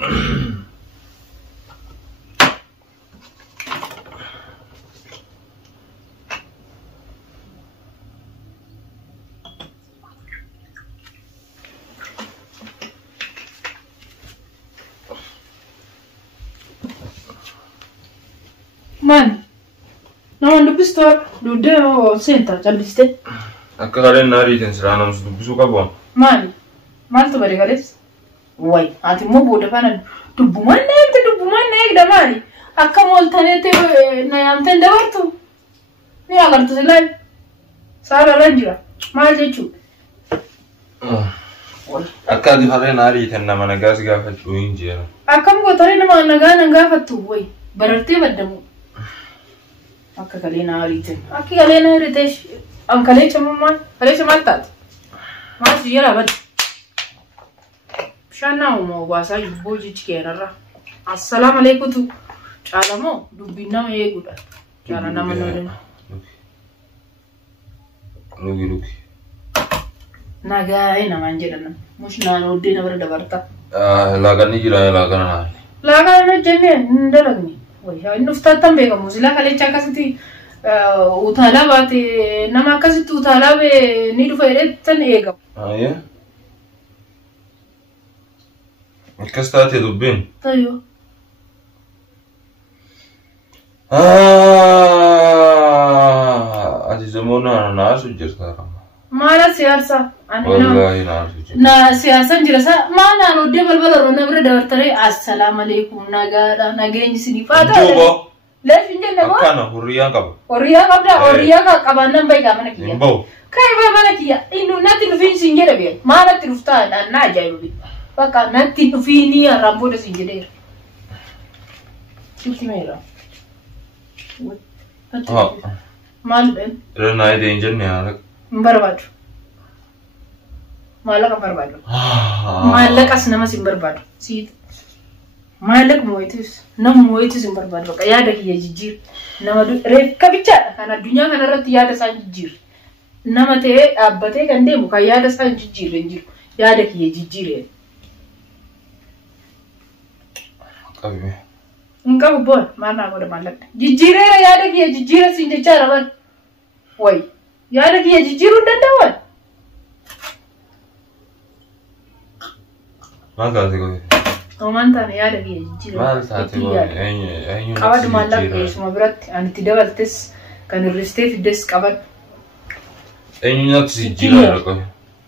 Man, no, du bist dort. Du center, calliste. Akka kalen nari ten sirana musu bisu kabon. Man, mal to bari galis. Wai, ati mo boda kana dubuman da mali. Akka moltanete na yamten dabartu. Ni agartu silai. Sara ranjira. Mal jechu. Akka di kalen nari ten na managas gafatu injera. Akkam gotare na managa gafatu wai. Bararte baddamu. Akka kalena arite. Akki kalena arite. Am kalecha mamma, kalecha maltat. Mas yara bad. Shana mo wasa yuboji chikerara. Assalamu alaikum tu. Chalamo dubina me guda. Chala nama nore. Lugi. Naga ina manjela. Mush na odde na barada barta. Lagani jira lagana. Lagana jenne ndalagni. Wai nufta tambe ka muzila kalecha kasiti utala bate nama kasiti utala be ni du fayre tan ega. Aye. Kastate dubbin. Tayo. Ati zamona na asu jirta kama. Mala siyasa. Wallahi na asu jirta. Na siyasan jira sa mana no de balbala ro na bere dawartare assalamu alaikum naga nagenyi sini fata. Jobo. Lefin jenne bo. Akana hurriyan kaba. Hurriya kabda hurriya ka kabannan bai ga mana kiya. Imbo. Kai bai mana kiya. Inu nati nufin sinjere be. Mana tirufta na jayu. Baka nati nufini ya rambo da sinjere. Shuti mera. Mal ben. Rena ide injenne ala. Barbadu. Malaka barbadu. Malaka asnama sim barbadu. Si malak moitis. Nam moitis sim barbadu. Baka yada ki yajijir. Nama du re kabicha kana dunya kana rati yada san jijir. Nama te abbate kande muka yada san jijir renjir. Yada ki yajijir. Kabi. Enggak bon, mana aku udah malak. Jijire yada ki yajijir sin de cara ban. Wai. Yada ki yajijir udah dawan. Maka sih kau. Mantan yada ki yajijir. Maka sih kau. Kawat malak semua berat. Anti dapat tes kan restate des kawat. Enyu si jira kau.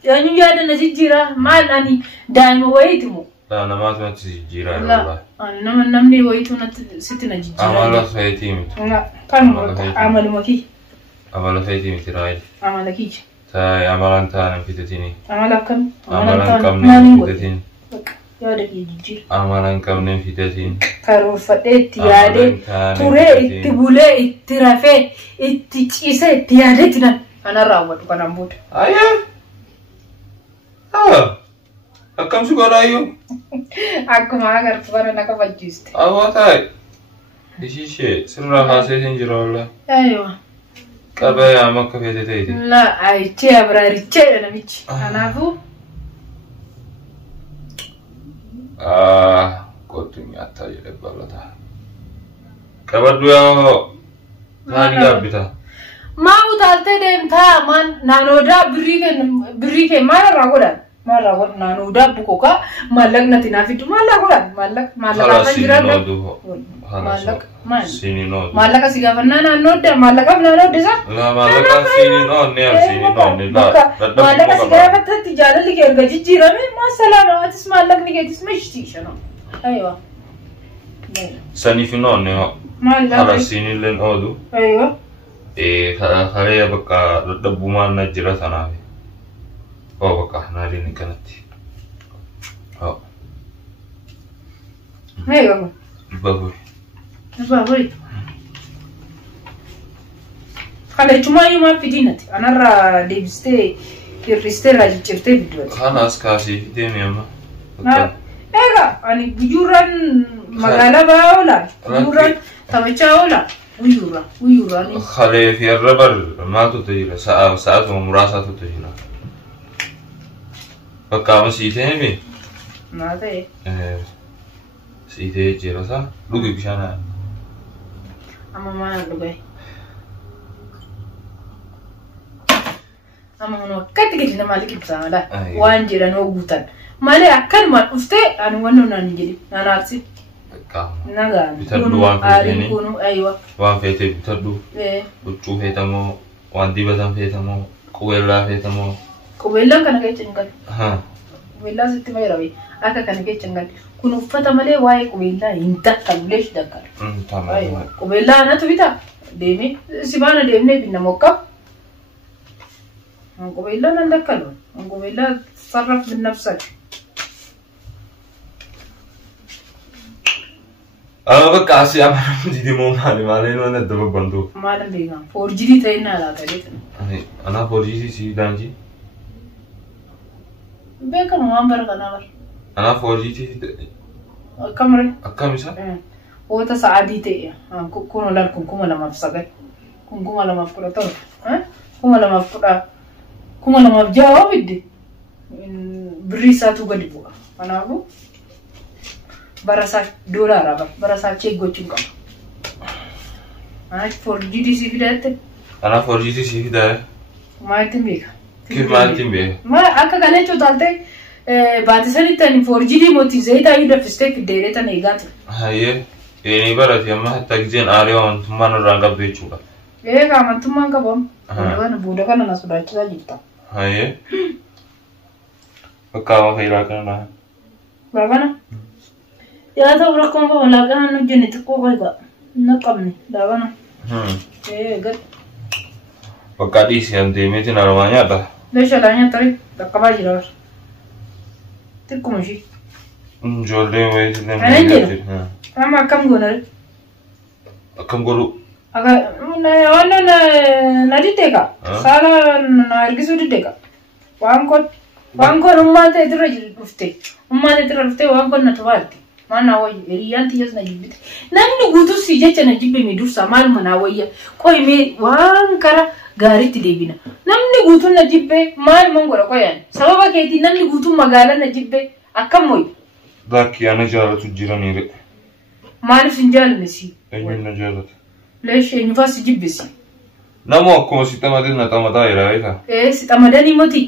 Enyu yada na jijira mal ani daima waitimu. Lah nama tu si jira lah. Nama namni waitu na situ na jijira. Amala saya tim. Enggak kan amal maki. Amala saya tim tirai. Amala kich. Saya amalan tanam kita sini. Amala kam. Amalan kam nem kita sini. Yada ki jijir. Amalan kam nem kita sini. Karo fade tiade ture ittibule ittirafe ittichise tiade tinan ana rawatu kana mbut. Ayah. Akam suka rayu. Aku magar para naka bajiste. Awatai. Isishe sirra khase sinjiralla. Ayo. Kabe amaka fete tete. La ai che abrari che na mich. Anafu. Kotu nyata jele balata. Kabadu ya nani gabita. Mau talte dem tha man nanoda birike mara ragodan. Mala got nanu da bukoka malak na tinafitu malak kan jiran malak man sini no malak sigafanna na nodda malak abna nodda sa la malak sini no ne sini no ne la malak sigafatta tijara lige gaji jirame masala no atis malak nige tis mishti shano aywa sani fino ne ala sini len odu aywa khare ya baka dabbuman na jira sanawe oh baka nari ni kanati oh hey baba baboy kale cuma yuma pidinati anara debiste iriste rajicirte video khalas kasi demi amma ega ani bujuran magala baola bujuran tawachaola uyura ni khale fi arbar ma tu tayira saat murasa tu tayira Baka masih ini. Nada. Siitee jira saa dhugi bishaan amma maal dhugai amma nu akkatti gadi nama liqibsaa dha waan jedhan oguutan malee akkanuma dhuftee ani wanno naan jedhi naan aarsi nagaan bitadhu waan feetanii kunu aywa waan feetee bitadhu huccuu feetamoo waan dibatan feetamoo qubeellaa feetamoo qubeellaan kana keessa hin galu qubeellaa sitti fayyadabe akka kana keessa hin galu kun uffata malee waa'ee qubeellaa hin dakkalu leesh dakkalu qubeellaa anatu bita deemee si baana deemnee binna mokka qubeellaa nan dakkalu qubeellaa sarraf binnafsati bakka asii amana mudii moo maali waan adda babbantu maalan beekan forjidii ta'e naa laata jechuudha ana forjidii si daanji beekan waan bara kana bar ana forjidii akkam isa wata sa'adii ta'e kun olar kun kuma lamaaf sagal kun kuma lamaaf kudha torba kuma lamaaf ja'a bidde birrii isaatu gadi bu'a kanaafuu barasa $, barasa check gochuun qaba. Forjidii si fidatte? Ana forjidii si fidaa? Maaltiin beeka? Maaltiin beeka? Akka kana jechuun taalte baatisanitti ani forjidii mootii zayitaa yoo daffistee fiddee tan eegaatu. Hayyee inni barate amma hatta gizeen aarii amantummaan irraan qabdu jechuudha. Amantummaan qabamu. Buuda kana na sodaachisaa jirta. Hayyee bakka waan fayyidaa kana naa. Baabana? Ya tahu rakam apa lagan nu jenis tu kau baik nak kami lagan. Gad. Pakadi siang demi tu naramanya apa? Lepas adanya tadi tak kabar jelas. Tik kumasi. Jolly way tu ni. Ama kam guna? Kam guru? Aga, mana nadi teka. Salah nargisu di teka. Wangkot rumah tu itu rajin ufte. Rumah itu rufte wangkot nak tuarti. Mana woi riyanti jas na jibbite namni guutuu si jecha na jibbe mi dursa maaluma na wayya qoy me waan kara gaaritti deebina namni guutuu na jibbe maaluma ngora qoyan sababa keeti namni guutuu magaala na jibbe akkam moy bakki ana jaalatu jirani re maalif hin jaalne si eenyuun na jaalatu leesh eenyu faa si jibbe si namoo akkuma si xamadin na xamadaa jira si xamadanii moti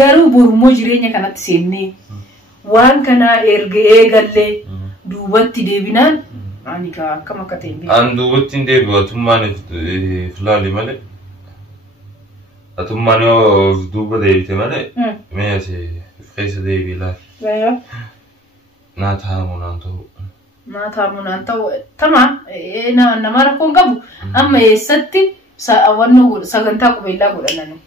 garuu borummoo jireenya kanatti seennee waan kana erga eegallee duubatti deebinaan ani ka akkam akka ta'e beeku. An duubatti deebi'u atummaan filaali malee. Atummaan yoo duuba deebite malee. Mee asii keessa deebii laal. Naa taamu naan ta'u. Naa taamu naan ta'u tama nama rakkoon qabu amma eessatti sagantaa qubeellaa godhananu.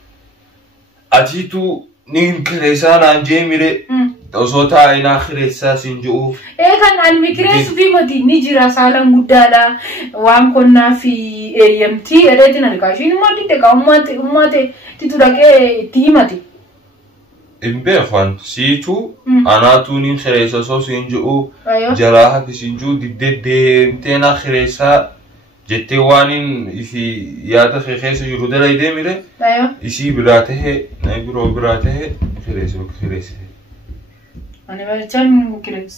Atiitu niin kireessaa naan jeemire. Osoo ina kireessaa siin ji'u. Kan ani kireessu fi mati ni jira saalaan guddaadha waan konnaa fi eeyyamtii edheetiin ani kaashiin maddite ka ummate titu dhaqee itti himate. Hin beekan siitu anaatu niin kireessa osoo siin ji'u jaraa hafi siin ji'u diddee deemtee na kireessaa jettee waan ifi yaada keessa jiru dalay deemire isii biraa tahee na biroo biraa tahee kireessa. Ani macam kirees.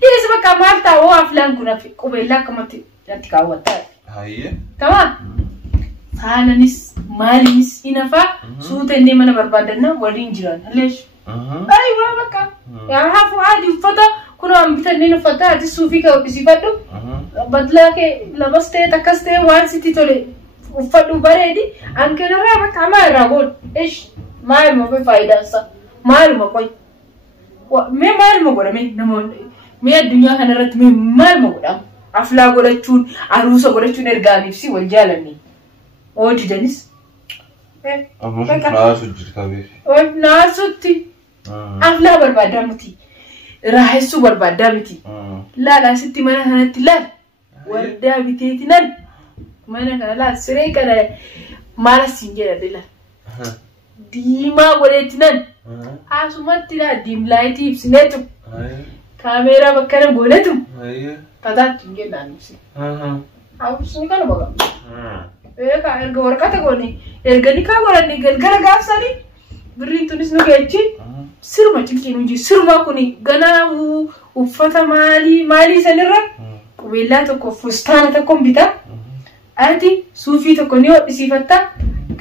Dia sebab kamar tahu aflan guna qubeellaa kamati janti kaawwatta. Hayyee. Tamam. Saalanis maalinis inafa suuta inni mana barbaadanna waliin jiran. Leesh. Aywa bakka. Yaa hafu adi uffata kuna ambitanneen uffata ati suufii ka uffisifadhu. Badlaa kee lamas ta'e takkas ta'e waan sitti tole uffadhu bareedi. Ankeerraa bakka hamaa irraa godhu. Eesh maaluma faayidaansa maaluma qoy. Me maaluma godhame namoonni mee addunyaa kanarratti mee maaluma godhama aflaa godhachuun aruusa godhachuun ergaaniif si wal jaalanni oodidanis amma naasu jirta beeki naasutti aflaa barbaadaa miti raahessuu barbaadaa miti laala sitti mana kanatti laal wardaa biteeti nan mana kana laal siree kana maala siin jedhadhe laal diimaa godheetti nan asumatti la dim light ibsinetu kamera bakkana gonetu tataatti ngenaan ibsi awusun kana baga ka erga warqata goni erga ni ka gorani galgala gaafsani birrin tunis nu geechi sirma cinqinu ji sirma kuni ganaa uffata maalii sanirra qubeellaa tokko fustaana tokko bita ati suufii tokko ni hodhisiifatta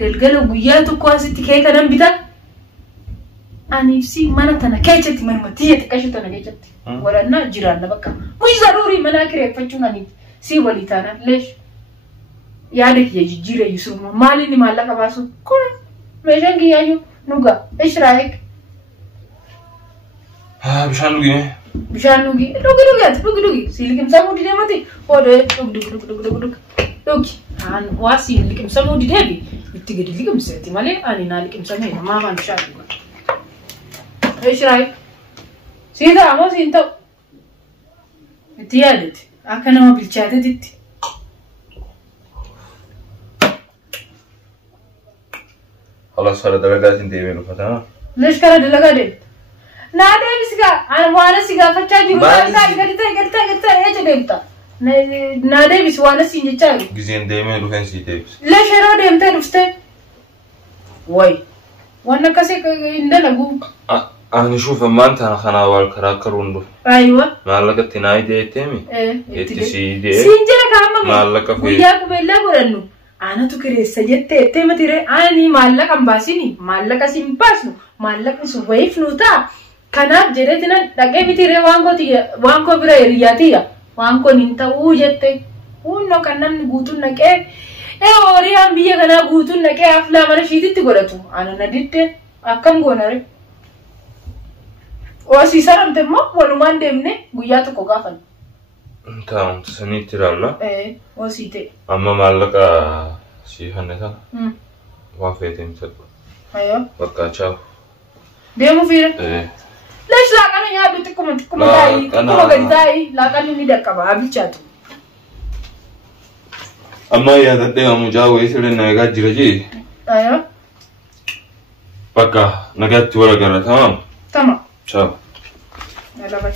galgala guyyaa tokko asitti kee kanan bita anifsi mana tana keechatti manumatti xiqqashu tana keechatti waranna jiraan bakka muiza ruri mana kireeffachuun ani si walitaana leesh yaada kiyya jijjiire Yusuf maali ni maallaqa baasu kun meeshaan kiyyaayu nuga ishraayek bishaan dhugine bishaan dhugi si liqimsamuu didee mati hodhe dhugi aan waa si liqimsamuu didee bi itti gadi liqimseeti malee ani naa liqimsamee maamaan bishaan dhuga ishraayek siita amoo siin ta'u itti yaadati akka nama bilchaateetitti خلاص هذا دلقات انت يمين فتاة ليش كان دلقات دي نادي بسكا انا وانا سيغا فتاجي قلت ايش ديمتا نادي بس وانا سينجاي جزين ديمين وفين سيتي ليش رو ديمتا دفته واي وانا كسي عندنا انا شوف ما انت انا خنا والكراكر وندو ايوه معلقه تناي دي تيمي اتسي دي سينجا كام معلقه في ويا كبلا برنو أنا تكره سجدت تيم ترى أني مالك أم باسيني مالك أسيم باسنو مالك سويف نوتا كنا جريتنا لقى بترى وانكو برا رياتيا وانكو نينتا وجدت ونو كنا نقولون نكى أوري هم بيجي كنا نقولون نكى أفلا ما نشيد تقولتو أنا نديت أكم قناري واسيسارم تما ولمان دمنه بيجاتو كوكافن تمام تسني ترى وسيته أما مالك شيء هندا وافيتين تب أيوة بقى تشاو ديمو فير ليش لا كانوا يا بتكم داي لا كانوا ميدا كبا أبي تشاتو أما يا تدي أمو جاو يسير نيجا جرجي أيوة بقى نجات ولا كذا تمام تمام تشاو يلا باي